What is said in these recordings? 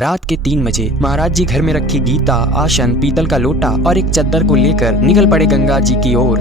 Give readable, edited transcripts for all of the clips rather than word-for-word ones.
रात के 3 बजे महाराज जी घर में रखी गीता, आसन, पीतल का लोटा और एक चद्दर को लेकर निकल पड़े गंगा जी की ओर।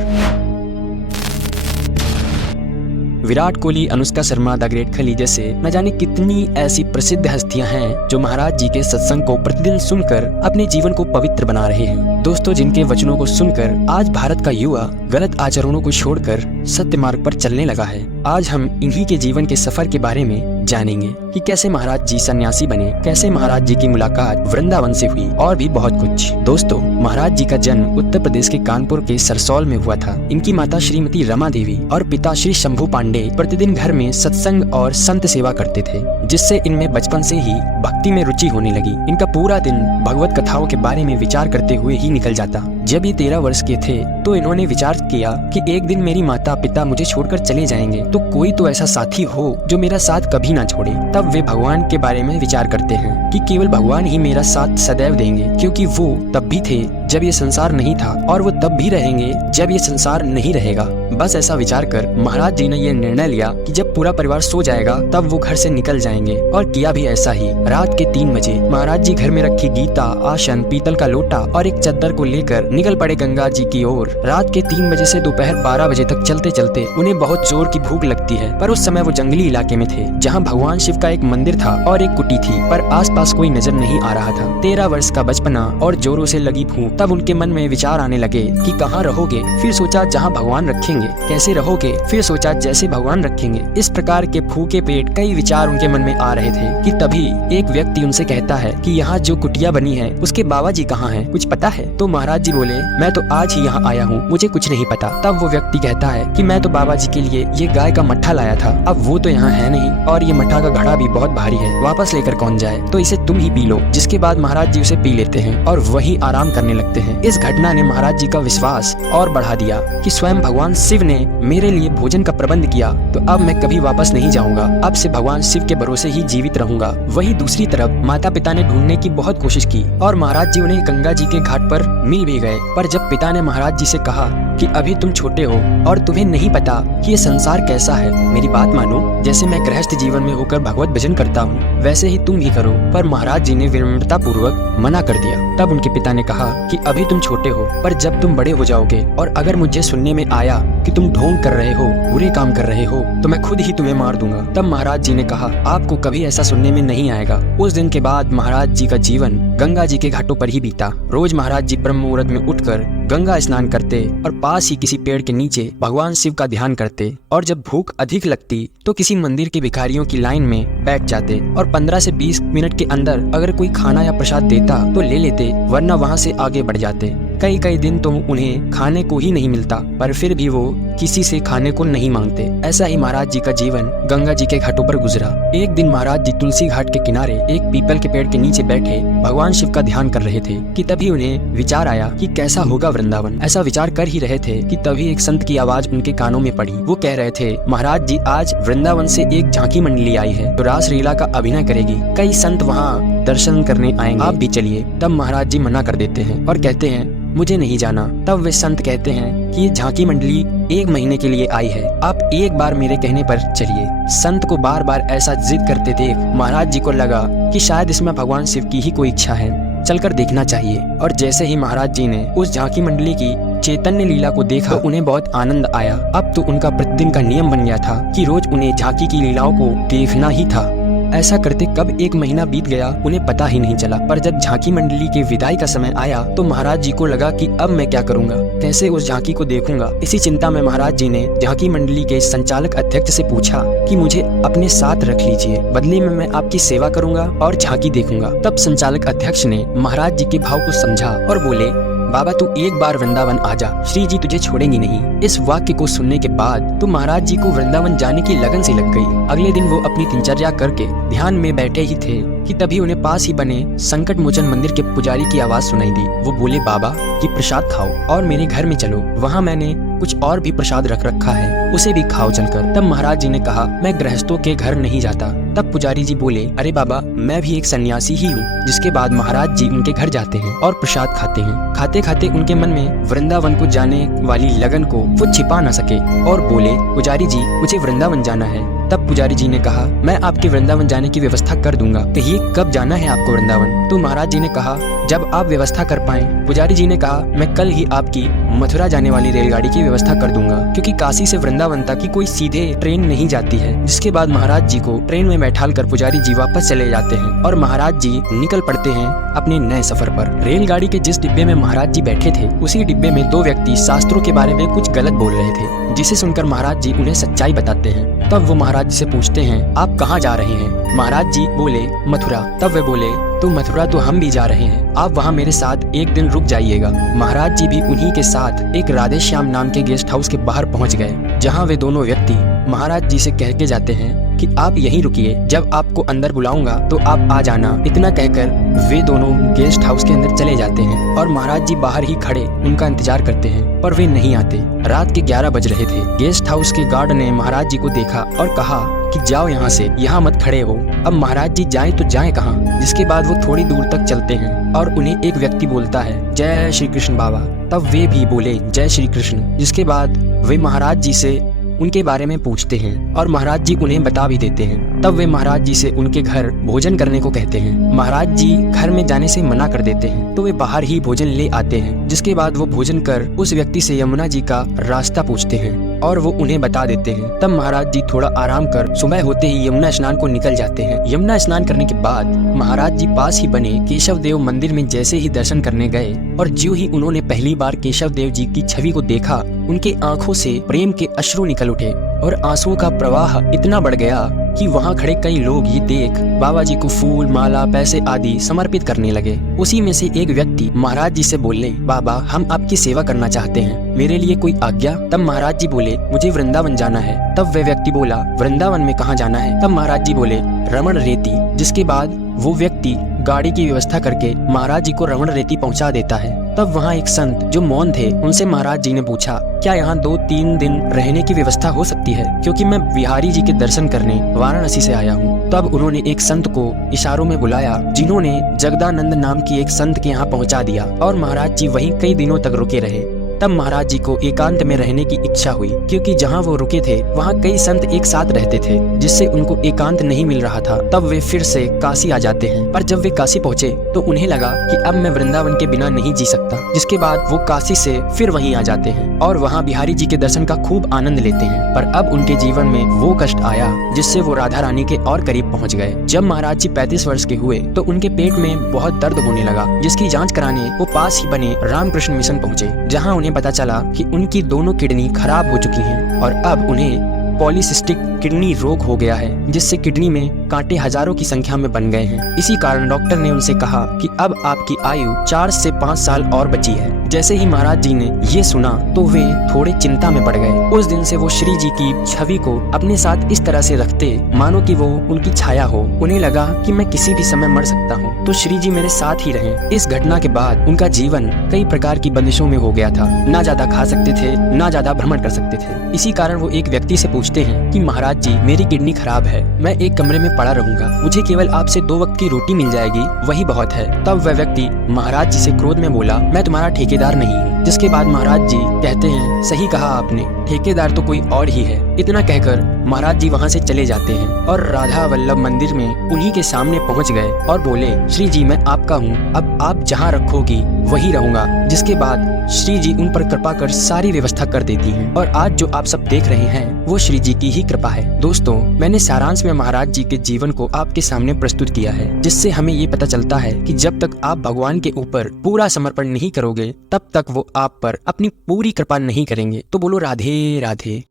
विराट कोहली, अनुष्का शर्मा, द ग्रेट खली जैसे न जाने कितनी ऐसी प्रसिद्ध हस्तियां हैं जो महाराज जी के सत्संग को प्रतिदिन सुनकर अपने जीवन को पवित्र बना रहे हैं। दोस्तों, जिनके वचनों को सुनकर आज भारत का युवा गलत आचरणों को छोड़कर सत्य मार्ग पर चलने लगा है। आज हम इन्हीं के जीवन के सफर के बारे में जानेंगे कि कैसे महाराज जी सन्यासी बने, कैसे महाराज जी की मुलाकात वृंदावन से हुई और भी बहुत कुछ। दोस्तों, महाराज जी का जन्म उत्तर प्रदेश के कानपुर के सरसौल में हुआ था। इनकी माता श्रीमती रमा देवी और पिता श्री शंभू पांडे प्रतिदिन घर में सत्संग और संत सेवा करते थे, जिससे इनमें बचपन से ही भक्ति में रुचि होने लगी। इनका पूरा दिन भगवत कथाओं के बारे में विचार करते हुए ही निकल जाता। जब ये 13 वर्ष के थे तो इन्होंने विचार किया कि एक दिन मेरी माता पिता मुझे छोड़कर चले जाएंगे, तो कोई तो ऐसा साथी हो जो मेरा साथ कभी ना छोड़े। तब वे भगवान के बारे में विचार करते हैं कि केवल भगवान ही मेरा साथ सदैव देंगे, क्योंकि वो तब भी थे जब ये संसार नहीं था और वो तब भी रहेंगे जब ये संसार नहीं रहेगा। बस ऐसा विचार कर महाराज जी ने ये निर्णय लिया कि जब पूरा परिवार सो जाएगा तब वो घर से निकल जाएंगे, और किया भी ऐसा ही। रात के 3 बजे महाराज जी घर में रखी गीता, आसन, पीतल का लोटा और एक चद्दर को लेकर निकल पड़े गंगा जी की ओर। रात के 3 बजे से दोपहर 12 बजे तक चलते चलते उन्हें बहुत जोर की भूख लगती है, पर उस समय वो जंगली इलाके में थे जहाँ भगवान शिव का एक मंदिर था और एक कुटी थी, पर आसपास कोई नजर नहीं आ रहा था। 13 वर्ष का बचपना और जोरों से लगी भूख, तब उनके मन में विचार आने लगे कि कहाँ रहोगे। फिर सोचा जहाँ भगवान रखेंगे। कैसे रहोगे? फिर सोचा जैसे भगवान रखेंगे। इस प्रकार के भूखे पेट कई विचार उनके मन में आ रहे थे कि तभी एक व्यक्ति उनसे कहता है कि यहाँ जो कुटिया बनी है उसके बाबा जी कहाँ हैं, कुछ पता है? तो महाराज जी बोले, मैं तो आज ही यहाँ आया हूँ, मुझे कुछ नहीं पता। तब वो व्यक्ति कहता है कि मैं तो बाबा जी के लिए ये गाय का मट्ठा लाया था, अब वो तो यहाँ है नहीं और ये मट्ठा का घड़ा भी बहुत भारी है, वापस लेकर कौन जाए, तो इसे तुम ही पी लो। जिसके बाद महाराज जी उसे पी लेते हैं और वही आराम करने लगते हैं। इस घटना ने महाराज जी का विश्वास और बढ़ा दिया कि स्वयं भगवान शिव ने मेरे लिए भोजन का प्रबंध किया, तो अब मैं कभी वापस नहीं जाऊंगा, अब से भगवान शिव के भरोसे ही जीवित रहूंगा। वही दूसरी तरफ माता पिता ने ढूंढने की बहुत कोशिश की और महाराज जी उन्हें गंगा जी के घाट पर मिल भी गए, पर जब पिता ने महाराज जी से कहा कि अभी तुम छोटे हो और तुम्हें नहीं पता कि ये संसार कैसा है, मेरी बात मानो, जैसे मैं गृहस्थ जीवन में होकर भगवत भजन करता हूँ वैसे ही तुम भी करो। पर महाराज जी ने विनम्रता पूर्वक मना कर दिया। तब उनके पिता ने कहा कि अभी तुम छोटे हो, पर जब तुम बड़े हो जाओगे और अगर मुझे सुनने में आया कि तुम ढोंग कर रहे हो, बुरे काम कर रहे हो, तो मैं खुद ही तुम्हें मार दूंगा। तब महाराज जी ने कहा, आपको कभी ऐसा सुनने में नहीं आएगा। उस दिन के बाद महाराज जी का जीवन गंगा जी के घाटों पर ही बीता। रोज महाराज जी ब्रह्म मुहूर्त में उठकर गंगा स्नान करते और पास ही किसी पेड़ के नीचे भगवान शिव का ध्यान करते, और जब भूख अधिक लगती तो किसी मंदिर के भिखारियों की लाइन में बैठ जाते और 15 से 20 मिनट के अंदर अगर कोई खाना या प्रसाद देता तो ले लेते, वरना वहाँ से आगे बढ़ जाते। कई दिन तो उन्हें खाने को ही नहीं मिलता, पर फिर भी वो किसी से खाने को नहीं मांगते। ऐसा ही महाराज जी का जीवन गंगा जी के घाटों पर गुजरा। एक दिन महाराज जी तुलसी घाट के किनारे एक पीपल के पेड़ के नीचे बैठे भगवान शिव का ध्यान कर रहे थे कि तभी उन्हें विचार आया कि कैसा होगा वृंदावन। ऐसा विचार कर ही रहे थे कि तभी एक संत की आवाज उनके कानों में पड़ी। वो कह रहे थे, महाराज जी, आज वृंदावन से एक झांकी मंडली आई है तो रास लीला का अभिनय करेगी, कई संत वहाँ दर्शन करने आएंगे, आप भी चलिए। तब महाराज जी मना कर देते हैं और कहते हैं, मुझे नहीं जाना। तब वे संत कहते हैं कि ये झांकी मंडली 1 महीने के लिए आई है, आप एक बार मेरे कहने पर चलिए। संत को बार बार ऐसा जिद करते देख महाराज जी को लगा कि शायद इसमें भगवान शिव की ही कोई इच्छा है, चलकर देखना चाहिए। और जैसे ही महाराज जी ने उस झांकी मंडली की चैतन्य लीला को देखा तो उन्हें बहुत आनंद आया। अब तो उनका प्रतिदिन का नियम बन गया था कि रोज उन्हें झांकी की लीलाओं को देखना ही था। ऐसा करते कब 1 महीना बीत गया उन्हें पता ही नहीं चला। पर जब झांकी मंडली के विदाई का समय आया तो महाराज जी को लगा कि अब मैं क्या करूंगा, कैसे उस झांकी को देखूंगा। इसी चिंता में महाराज जी ने झांकी मंडली के संचालक अध्यक्ष से पूछा कि मुझे अपने साथ रख लीजिए, बदले में मैं आपकी सेवा करूंगा और झांकी देखूंगा। तब संचालक अध्यक्ष ने महाराज जी के भाव को समझा और बोले, बाबा तू एक बार वृंदावन आजा, श्री जी तुझे छोड़ेंगी नहीं। इस वाक्य को सुनने के बाद तो महाराज जी को वृंदावन जाने की लगन सी लग गई। अगले दिन वो अपनी दिनचर्या करके ध्यान में बैठे ही थे कि तभी उन्हें पास ही बने संकट मोचन मंदिर के पुजारी की आवाज सुनाई दी। वो बोले, बाबा ये प्रसाद खाओ और मेरे घर में चलो, वहाँ मैंने कुछ और भी प्रसाद रख रखा है, उसे भी खाओ चलकर। तब महाराज जी ने कहा, मैं गृहस्थों के घर नहीं जाता। तब पुजारी जी बोले, अरे बाबा मैं भी एक सन्यासी ही हूँ। जिसके बाद महाराज जी उनके घर जाते हैं और प्रसाद खाते हैं। खाते खाते उनके मन में वृंदावन को जाने वाली लगन को वो छिपा न सके और बोले, पुजारी जी मुझे वृंदावन जाना है, तब पुजारी जी ने कहा, मैं आपके वृंदावन जाने की व्यवस्था कर दूंगा, कहिए कब जाना है आपको वृंदावन। तो महाराज जी ने कहा, जब आप व्यवस्था कर पाए। पुजारी जी ने कहा, मैं कल ही आपकी मथुरा जाने वाली रेलगाड़ी की व्यवस्था कर दूंगा, क्योंकि काशी से वृंदावन तक की कोई सीधे ट्रेन नहीं जाती है। जिसके बाद महाराज जी को ट्रेन में बैठाल कर पुजारी जी वापस चले जाते हैं और महाराज जी निकल पड़ते हैं अपने नए सफर पर। रेलगाड़ी के जिस डिब्बे में महाराज जी बैठे थे, उसी डिब्बे में दो व्यक्ति शास्त्रों के बारे में कुछ गलत बोल रहे थे, जिसे सुनकर महाराज जी उन्हें सच्चाई बताते हैं। तब वो महाराज जी से पूछते हैं, आप कहाँ जा रहे हैं? महाराज जी बोले, मथुरा। तब वे बोले, तो मथुरा तो हम भी जा रहे हैं, आप वहाँ मेरे साथ एक दिन रुक जाइएगा। महाराज जी भी उन्हीं के साथ एक राधे श्याम नाम के गेस्ट हाउस के बाहर पहुँच गए, जहाँ वे दोनों व्यक्ति महाराज जी से कह के जाते हैं कि आप यहीं रुकिए, जब आपको अंदर बुलाऊंगा तो आप आ जाना। इतना कहकर वे दोनों गेस्ट हाउस के अंदर चले जाते हैं और महाराज जी बाहर ही खड़े उनका इंतजार करते हैं, पर वे नहीं आते। रात के 11 बज रहे थे। गेस्ट हाउस के गार्ड ने महाराज जी को देखा और कहा कि जाओ यहाँ से, यहाँ मत खड़े हो। अब महाराज जी जाएं तो जाएं कहाँ? जिसके बाद वो थोड़ी दूर तक चलते हैं और उन्हें एक व्यक्ति बोलता है, जय श्री कृष्ण बाबा। तब वे भी बोले, जय श्री कृष्ण। जिसके बाद वे महाराज जी से उनके बारे में पूछते हैं और महाराज जी उन्हें बता भी देते हैं। तब वे महाराज जी से उनके घर भोजन करने को कहते हैं। महाराज जी घर में जाने से मना कर देते हैं, तो वे बाहर ही भोजन ले आते हैं। जिसके बाद वो भोजन कर उस व्यक्ति से यमुना जी का रास्ता पूछते हैं और वो उन्हें बता देते हैं। तब महाराज जी थोड़ा आराम कर सुबह होते ही यमुना स्नान को निकल जाते हैं। यमुना स्नान करने के बाद महाराज जी पास ही बने केशव देव मंदिर में जैसे ही दर्शन करने गए और ज्यों ही उन्होंने पहली बार केशव देव जी की छवि को देखा, उनके आंखों से प्रेम के अश्रु निकल उठे और आंसुओं का प्रवाह इतना बढ़ गया कि वहाँ खड़े कई लोग ये देख बाबा जी को फूल, माला, पैसे आदि समर्पित करने लगे। उसी में से एक व्यक्ति महाराज जी से बोले, बाबा हम आपकी सेवा करना चाहते हैं, मेरे लिए कोई आज्ञा? तब महाराज जी बोले, मुझे वृंदावन जाना है। तब वह व्यक्ति बोला, वृंदावन में कहाँ जाना है? तब महाराज जी बोले, रमण रेती। जिसके बाद वो व्यक्ति गाड़ी की व्यवस्था करके महाराज जी को रमण रेती पहुंचा देता है। तब वहाँ एक संत जो मौन थे, उनसे महाराज जी ने पूछा, क्या यहाँ 2-3 दिन रहने की व्यवस्था हो सकती है, क्योंकि मैं बिहारी जी के दर्शन करने वाराणसी से आया हूँ। तब उन्होंने एक संत को इशारों में बुलाया, जिन्होंने जगदानंद नाम की एक संत के यहाँ पहुँचा दिया और महाराज जी वहीं कई दिनों तक रुके रहे। तब महाराज जी को एकांत में रहने की इच्छा हुई, क्योंकि जहाँ वो रुके थे वहाँ कई संत एक साथ रहते थे, जिससे उनको एकांत नहीं मिल रहा था। तब वे फिर से काशी आ जाते हैं, पर जब वे काशी पहुँचे तो उन्हें लगा कि अब मैं वृंदावन के बिना नहीं जी सकता। जिसके बाद वो काशी से फिर वहीं आ जाते हैं और वहाँ बिहारी जी के दर्शन का खूब आनंद लेते हैं। पर अब उनके जीवन में वो कष्ट आया जिससे वो राधा रानी के और करीब पहुँच गए। जब महाराज जी 35 वर्ष के हुए तो उनके पेट में बहुत दर्द होने लगा, जिसकी जाँच कराने वो पास ही बने रामकृष्ण मिशन पहुँचे, जहाँ उन्हें पता चला कि उनकी दोनों किडनी खराब हो चुकी हैं और अब उन्हें पॉलीसिस्टिक किडनी रोग हो गया है, जिससे किडनी में कांटे हजारों की संख्या में बन गए हैं। इसी कारण डॉक्टर ने उनसे कहा कि अब आपकी आयु 4 से 5 साल और बची है। जैसे ही महाराज जी ने ये सुना तो वे थोड़े चिंता में पड़ गए। उस दिन से वो श्री जी की छवि को अपने साथ इस तरह से रखते मानो कि वो उनकी छाया हो। उन्हें लगा कि मैं किसी भी समय मर सकता हूँ, तो श्री जी मेरे साथ ही रहें। इस घटना के बाद उनका जीवन कई प्रकार की बंदिशों में हो गया था। ना ज्यादा खा सकते थे, ना ज्यादा भ्रमण कर सकते थे। इसी कारण वो एक व्यक्ति से पूछते हैं कि महाराज जी मेरी किडनी खराब है, मैं एक कमरे में पड़ा रहूंगा, मुझे केवल आपसे 2 वक्त की रोटी मिल जाएगी, वही बहुत है। तब वह व्यक्ति महाराज जी से क्रोध में बोला, मैं तुम्हारा ठेकेदार नहीं हूँ। जिसके बाद महाराज जी कहते हैं, सही कहा आपने, ठेकेदार तो कोई और ही है। इतना कहकर महाराज जी वहाँ से चले जाते हैं और राधा वल्लभ मंदिर में उन्हीं के सामने पहुँच गए और बोले, श्री जी मैं आपका हूँ, अब आप जहाँ रखोगी वही रहूंगा। जिसके बाद श्री जी उन पर कृपा कर सारी व्यवस्था कर देती हैं और आज जो आप सब देख रहे हैं वो श्री जी की ही कृपा है। दोस्तों, मैंने सारांश में महाराज जी के जीवन को आपके सामने प्रस्तुत किया है, जिससे हमें ये पता चलता है कि जब तक आप भगवान के ऊपर पूरा समर्पण नहीं करोगे तब तक वो आप पर अपनी पूरी कृपा नहीं करेंगे। तो बोलो राधे राधे।